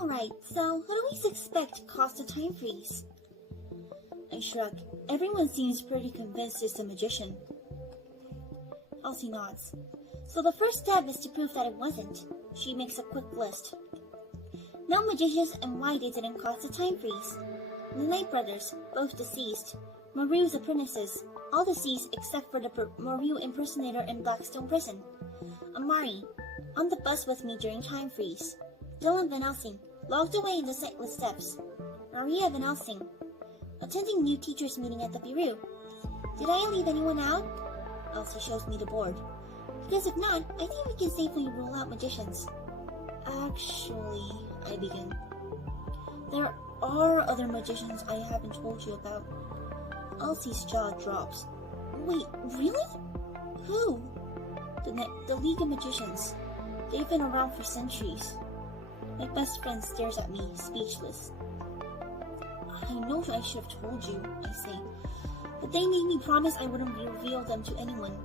Alright, so who do we expect caused the time freeze? I shrug. Everyone seems pretty convinced it's the magician. Elsie nods. So the first step is to prove that it wasn't. She makes a quick list. No magicians and why they didn't cause the time freeze. The Knight brothers, both deceased. Maru's apprentices, all deceased except for the Maru impersonator in Blackstone prison. Amari, on the bus with me during time freeze. Dylan Van Helsing, locked away in the sightless steps. Maria Van Helsing, attending new teachers meeting at the Bureau. Did I leave anyone out? Elsie shows me the board. Because if not, I think we can safely rule out magicians. Actually, I begin. There are other magicians I haven't told you about. Elsie's jaw drops. Wait, really? Who? The League of Magicians. They've been around for centuries. My best friend stares at me, speechless. I know I should have told you, I say, but they made me promise I wouldn't reveal them to anyone.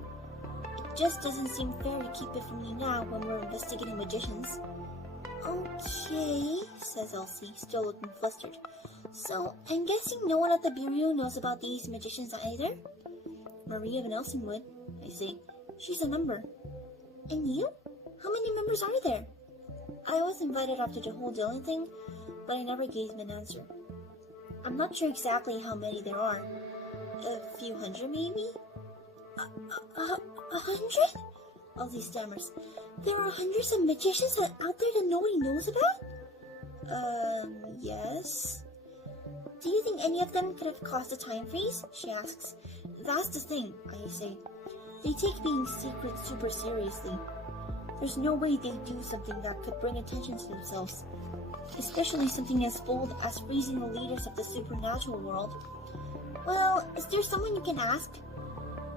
It just doesn't seem fair to keep it from me now when we're investigating magicians. Okay, says Elsie, still looking flustered. So, I'm guessing no one at the Bureau knows about these magicians either? Maria Van Helsing would, I say. She's a member. And you? How many members are there? I was invited after the whole Dylan thing, but I never gave an answer. I'm not sure exactly how many there are. A few hundred, maybe? A hundred? Elsie stammers. There are hundreds of magicians out there that nobody knows about? Yes. Do you think any of them could have caused a time freeze? She asks. That's the thing, I say. They take being secret super seriously. There's no way they'd do something that could bring attention to themselves. Especially something as bold as freezing the leaders of the supernatural world. Well, is there someone you can ask?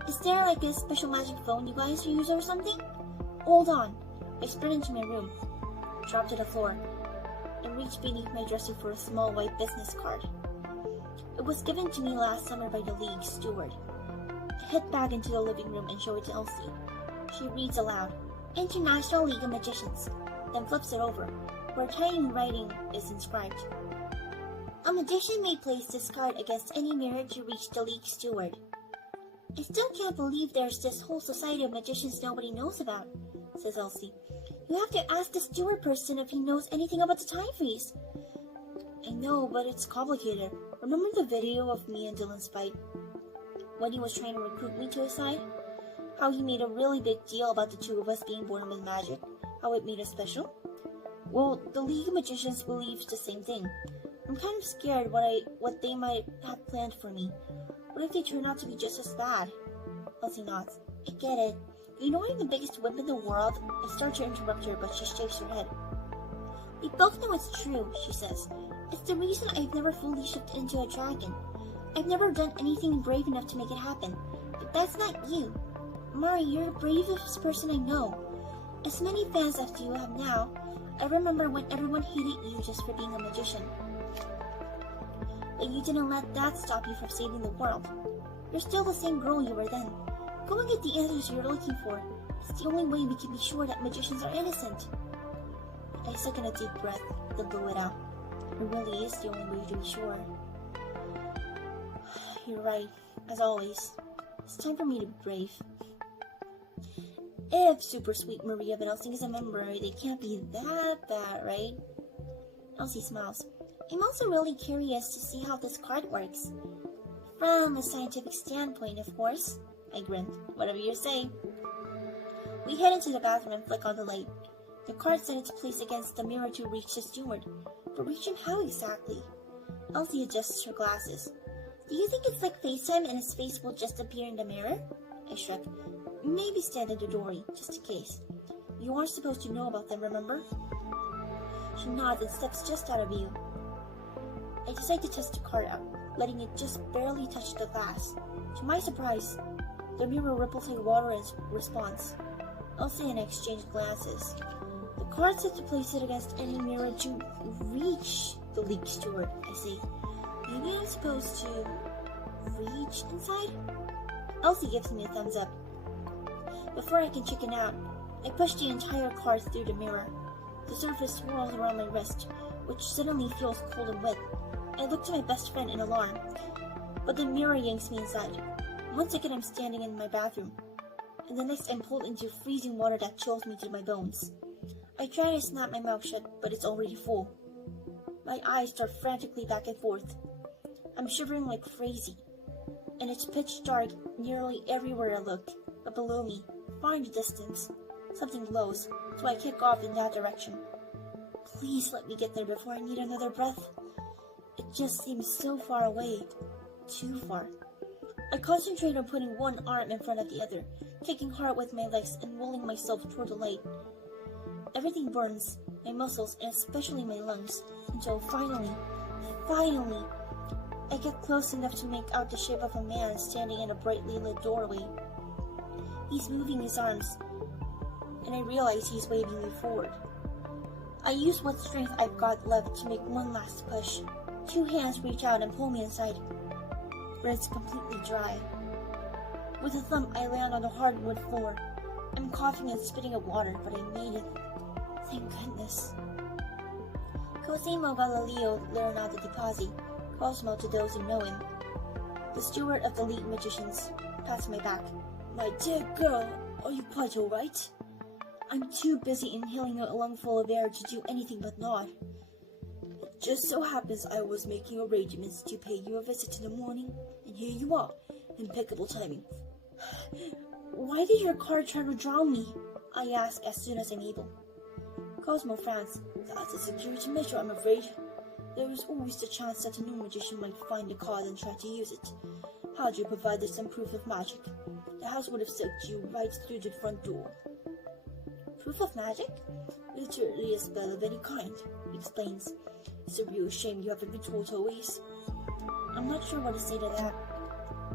Is there like a special magic phone you guys use or something? Hold on. I sprint into my room, drop to the floor, and reach beneath my dresser for a small white business card. It was given to me last summer by the League steward. I head back into the living room and show it to Elsie. She reads aloud, International League of Magicians, then flips it over, where tiny writing is inscribed. A magician may place this card against any mirror to reach the League steward. I still can't believe there's this whole society of magicians nobody knows about, says Elsie. You have to ask the steward person if he knows anything about the time freeze. I know, but it's complicated. Remember the video of me and Dylan's fight? When he was trying to recruit me to his side? How he made a really big deal about the two of us being born with magic? How it made us special? Well, the League of Magicians believes the same thing. I'm kind of scared what they might have planned for me. What if they turn out to be just as bad? Elsie nods. I get it. You know I'm the biggest wimp in the world? I start to interrupt her, but she shakes her head. We both know it's true, she says. It's the reason I've never fully shifted into a dragon. I've never done anything brave enough to make it happen. But that's not you. Amari, you're the bravest person I know. As many fans as you have now, I remember when everyone hated you just for being a magician. But you didn't let that stop you from saving the world. You're still the same girl you were then. Go and get the answers you're looking for. It's the only way we can be sure that magicians are innocent. I suck in a deep breath, then blow it out. It really is the only way to be sure. You're right, as always. It's time for me to be brave. If Super Sweet Maria Van Helsing is a member, they can't be that bad, right? Elsie smiles. I'm also really curious to see how this card works. From a scientific standpoint, of course. I grinned. Whatever you say. We head into the bathroom and flick on the light. The card said it's placed against the mirror to reach the steward. But reach him how exactly? Elsie adjusts her glasses. Do you think it's like FaceTime and his face will just appear in the mirror? I shrug. Maybe stand in the doorway, just in case. You aren't supposed to know about them, remember? She nods and steps just out of view. I decide to test the card out, letting it just barely touch the glass. To my surprise, the mirror ripples like water in response. Elsie and I exchange glances. The card said to place it against any mirror to reach the League steward, I say. Maybe I'm supposed to reach inside? Elsie gives me a thumbs up. Before I can chicken out, I push the entire card through the mirror. The surface swirls around my wrist, which suddenly feels cold and wet. I look to my best friend in alarm, but the mirror yanks me inside. One second I'm standing in my bathroom, and the next I'm pulled into freezing water that chills me to my bones. I try to snap my mouth shut, but it's already full. My eyes start frantically back and forth. I'm shivering like crazy, and it's pitch dark nearly everywhere I look. But below me, far in the distance, something glows, so I kick off in that direction. Please let me get there before I need another breath. It just seems so far away. Too far. I concentrate on putting one arm in front of the other, kicking hard with my legs and rolling myself toward the light. Everything burns, my muscles and especially my lungs, until finally, I get close enough to make out the shape of a man standing in a brightly lit doorway. He's moving his arms, and I realize he's waving me forward. I use what strength I've got left to make one last push. 2 hands reach out and pull me inside, but it's completely dry. With a thump, I land on the hardwood floor. I'm coughing and spitting up water, but I made it. Thank goodness. Cosimo Galileo Leonardo di Pazzi, Cosmo to those who know him, the steward of the League Magicians, pats my back. My dear girl, are you quite alright? I'm too busy inhaling a lungful of air to do anything but nod. It just so happens I was making arrangements to pay you a visit in the morning, and here you are, impeccable timing. Why did your car try to drown me? I ask as soon as I'm able. Cosmo frowns. That's a security measure, I'm afraid. There is always the chance that a new magician might find the card and try to use it. Had you provided some proof of magic, the house would have sucked you right through the front door. Proof of magic? Literally a spell of any kind, he explains. It's a real shame you haven't been taught always. I'm not sure what to say to that.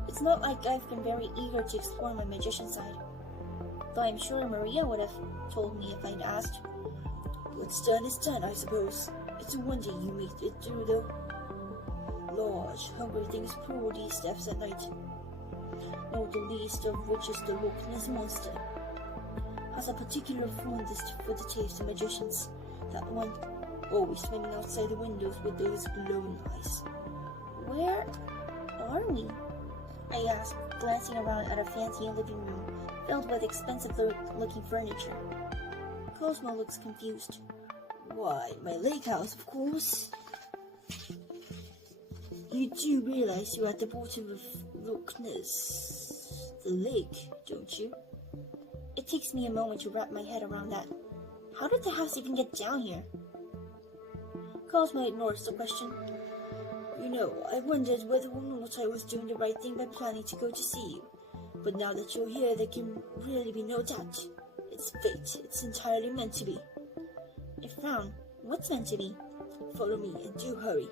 It's not like I've been very eager to explore my magician side, though I'm sure Maria would have told me if I'd asked. What's done is done, I suppose. It's a wonder you made it through, though. Large, hungry things prowl these steps at night. Not the least of which is the Loch Ness monster. Has a particular fondness for the taste of magicians. That one, always swimming outside the windows with those glowing eyes. Where are we? I ask, glancing around at a fancy living room filled with expensive-looking furniture. Cosmo looks confused. Why, my lake house, of course. You do realize you're at the bottom of Loch Ness, the lake, don't you? It takes me a moment to wrap my head around that. How did the house even get down here? Cosmo ignores the question. You know, I wondered whether or not I was doing the right thing by planning to go to see you. But now that you're here, there can really be no doubt. It's fate. It's entirely meant to be. I frown. What's meant to be? Follow me, and do hurry.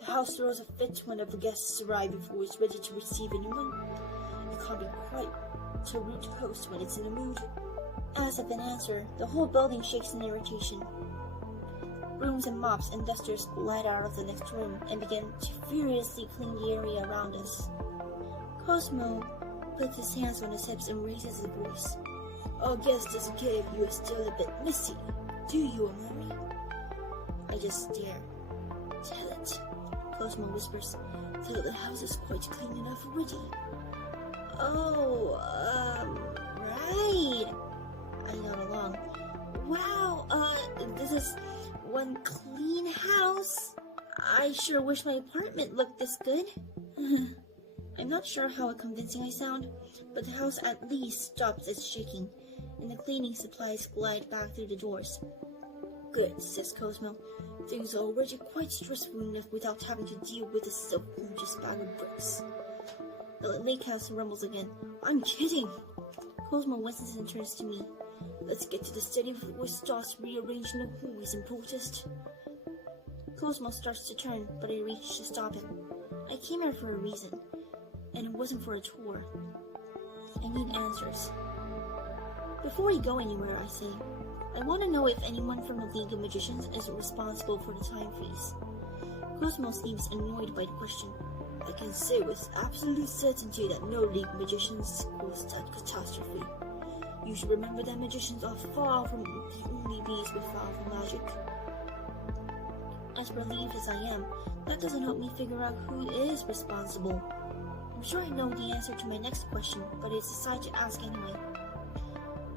The house throws a fit whenever guests arrive before it's ready to receive anyone. It can't be quite a rude host when it's in a mood. As if an answer, the whole building shakes in irritation. Brooms and mops and dusters glide out of the next room and begin to furiously clean the area around us. Cosmo puts his hands on his hips and raises his voice. Our guest doesn't care if you are still a bit messy, do you, Amari? I just stare. Tell it, Cosmo whispers. Tell it the house is quite clean enough already. Oh, right. I nod along. Wow, this is one clean house. I sure wish my apartment looked this good. I'm not sure how convincing I sound, but the house at least stops its shaking, and the cleaning supplies glide back through the doors. Good, says Cosmo. Things are already quite stressful enough without having to deal with a self-conscious bag of bricks. The lake house rumbles again. I'm kidding. Cosmo whistles and turns to me. Let's get to the study before it starts rearranging the hallways and protest. Cosmo starts to turn, but I reach to stop him. I came here for a reason, and it wasn't for a tour. I need answers. Before we go anywhere, I say, I want to know if anyone from the League of Magicians is responsible for the time freeze. Cosmo seems annoyed by the question. I can say with absolute certainty that no League Magicians caused that catastrophe. You should remember that magicians are far from the only beings with powerful magic. I As relieved as I am, that doesn't help me figure out who is responsible. I'm sure I know the answer to my next question, but I decide to ask anyway.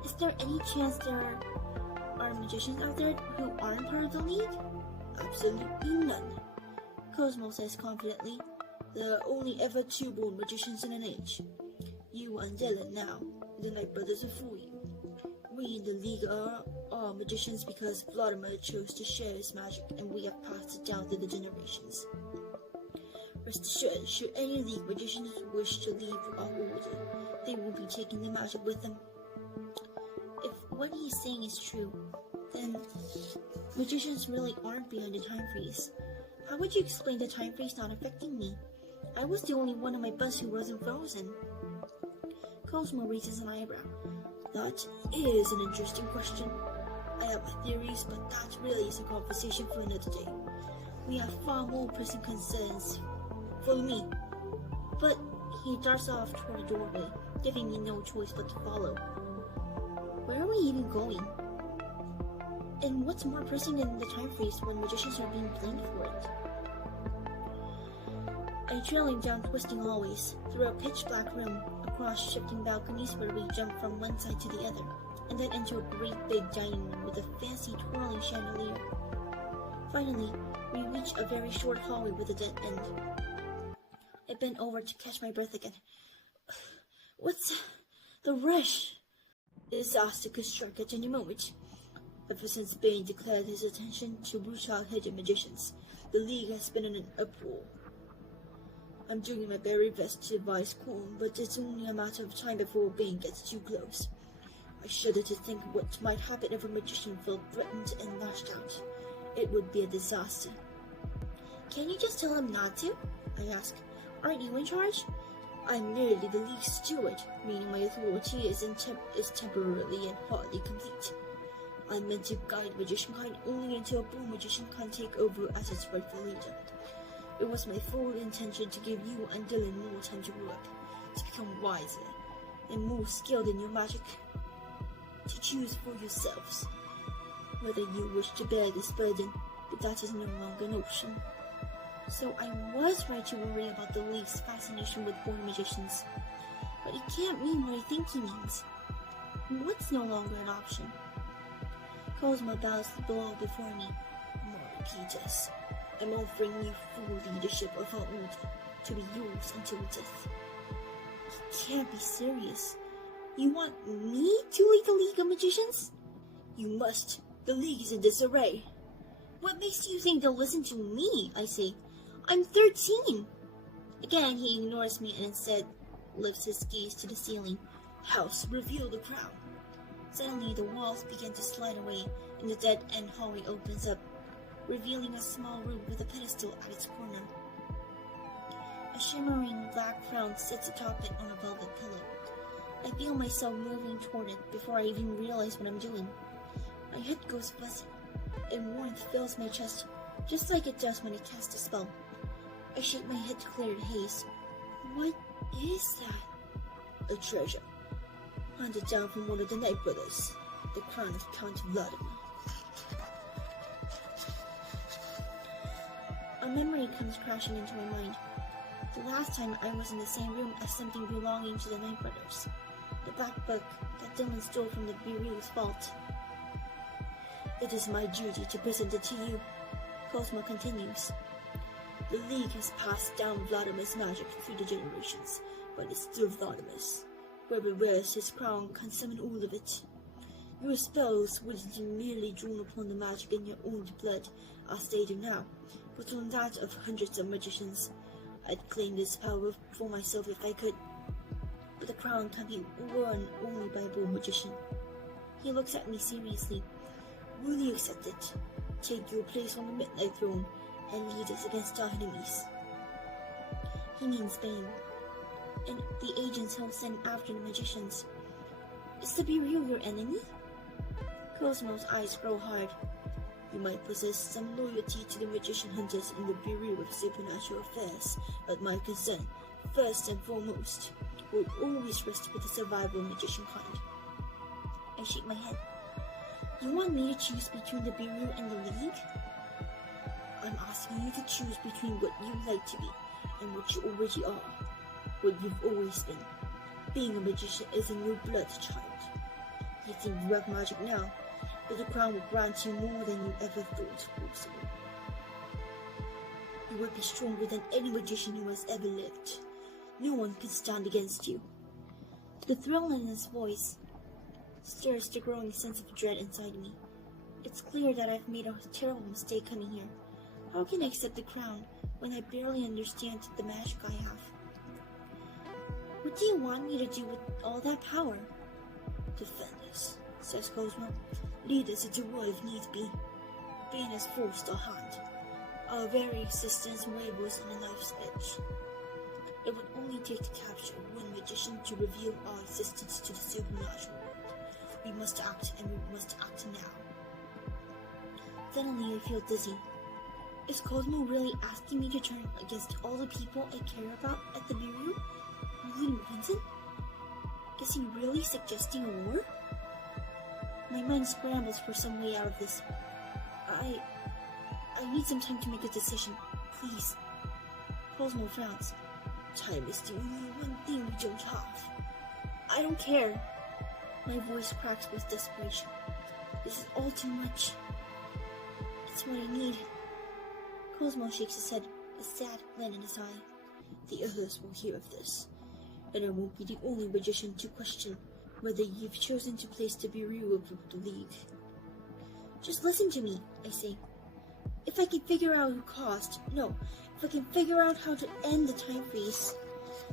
Is there any chance there are magicians out there who aren't part of the League? Absolutely none, Cosmo says confidently. There are only ever two born magicians in an age. You and Dylan now, the Night Brothers will fool you. We in the League are all magicians because Vladimir chose to share his magic and we have passed it down through the generations. Rest assured, should any League magicians wish to leave our order, they will be taking the magic with them. If what he's saying is true, then magicians really aren't behind the time freeze. How would you explain the time freeze not affecting me? I was the only one on my bus who wasn't frozen. Cosmo raises an eyebrow. That is an interesting question. I have my theories, but that really is a conversation for another day. We have far more pressing concerns. Follow me. But he darts off toward the doorway, giving me no choice but to follow. Where are we even going? And what's more pressing than the time freeze when magicians are being blamed for it? I trail him down twisting hallways, through a pitch-black room, across shifting balconies where we jump from one side to the other, and then into a great big dining room with a fancy twirling chandelier. Finally, we reach a very short hallway with a dead end. I bend over to catch my breath again. What's the rush? Disaster could strike at any moment. Ever since Bane declared his attention to brutal-headed magicians, the League has been in an uproar. I'm doing my very best to advise Corn, but it's only a matter of time before Bane gets too close. I shudder to think what might happen if a magician felt threatened and lashed out. It would be a disaster. Can you just tell him not to? I ask. Aren't you in charge? I'm merely the League's steward, meaning my authority is temporarily and hardly complete. I'm meant to guide magiciankind only until a born magician can take over as its rightful leader. It was my full intention to give you and Dylan more time to grow up, to become wiser, and more skilled in your magic. To choose for yourselves whether you wish to bear this burden, but that is no longer an option. So I was right to worry about the League's fascination with born magicians, but it can't mean what I think he means. What's no longer an option? Cosmo bows below before me. Amari Peters, I'm offering you full leadership of our order, to be yours until death. You can't be serious. You want me to lead the League of Magicians? You must. The League is in disarray. What makes you think they'll listen to me? I say. I'm 13. Again, he ignores me and instead lifts his gaze to the ceiling. House, reveal the crown. Suddenly, the walls begin to slide away, and the dead-end hallway opens up, revealing a small room with a pedestal at its corner. A shimmering black crown sits atop it on a velvet pillow. I feel myself moving toward it before I even realize what I'm doing. My head goes fuzzy, and warmth fills my chest, just like it does when I cast a spell. I shake my head to clear the haze. What is that? A treasure, handed down from one of the Night Brothers, the crown of Count Vladimir. A memory comes crashing into my mind. The last time I was in the same room as something belonging to the Night Brothers. The black book that Dylan stole from the Beru's vault. It is my duty to present it to you, Cosmo continues. The League has passed down Vladimir's magic through the generations, but it's still Vladimir's. Whoever wears his crown can summon all of it. Your spells wouldn't be merely drawn upon the magic in your own blood, as they do now, but on that of hundreds of magicians. I'd claim this power for myself if I could, but the crown can be worn only by a born magician. He looks at me seriously. Will you accept it? Take your place on the Midnight Throne and lead us against our enemies. He means Bane, and the agents he'll send after the magicians. Is the Beru your enemy? Cosmo's eyes grow hard. You might possess some loyalty to the magician hunters in the Bureau of Supernatural Affairs, but my concern, first and foremost, will always rest with the survival of magician kind. I shake my head. You want me to choose between the Bureau and the League? I'm asking you to choose between what you like to be and what you already are, what you've always been. Being a magician is in your blood, child. You think you have magic now, but the crown will grant you more than you ever thought possible. You would be stronger than any magician who has ever lived. No one can stand against you. The thrill in his voice stirs the growing sense of dread inside me. It's clear that I've made a terrible mistake coming here. How can I accept the crown when I barely understand the magic I have? What do you want me to do with all that power? Defend us, says Cosmo. Lead us into war if need be. Bane has forced our hand. Our very existence wavers on a knife's edge. It would only take to capture one magician to reveal our existence to the supernatural world. We must act, and we must act now. Suddenly I feel dizzy. Is Cosmo really asking me to turn against all the people I care about at the Bureau, including Vincent? Is he really suggesting a war? My mind scrambles for some way out of this. I need some time to make a decision, please. Cosmo frowns. Time is the only one thing we don't have. I don't care. My voice cracks with desperation. This is all too much. It's what I need. Cosmo shakes his head, a sad glint in his eye. The others will hear of this, and I won't be the only magician to question whether you've chosen to place the Bureau of the League. Just listen to me, I say. If I can figure out if I can figure out how to end the time freeze,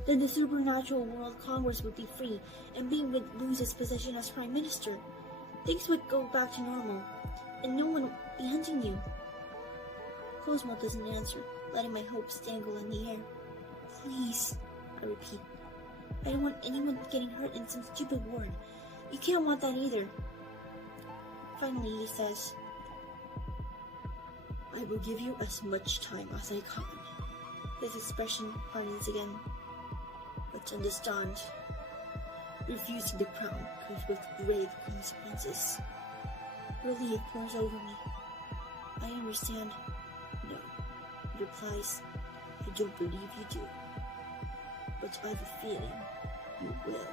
then the Supernatural World Congress would be free, and Bing would lose his position as Prime Minister. Things would go back to normal, and no one would be hunting you. Cosmo doesn't answer, letting my hopes dangle in the air. Please, I repeat. I don't want anyone getting hurt in some stupid war. You can't want that either. Finally, he says, I will give you as much time as I can. His expression hardens again. But understand, refusing the crown comes with grave consequences. Relief pours over me. I understand. No, he replies, I don't believe you do. But I have a feeling you will.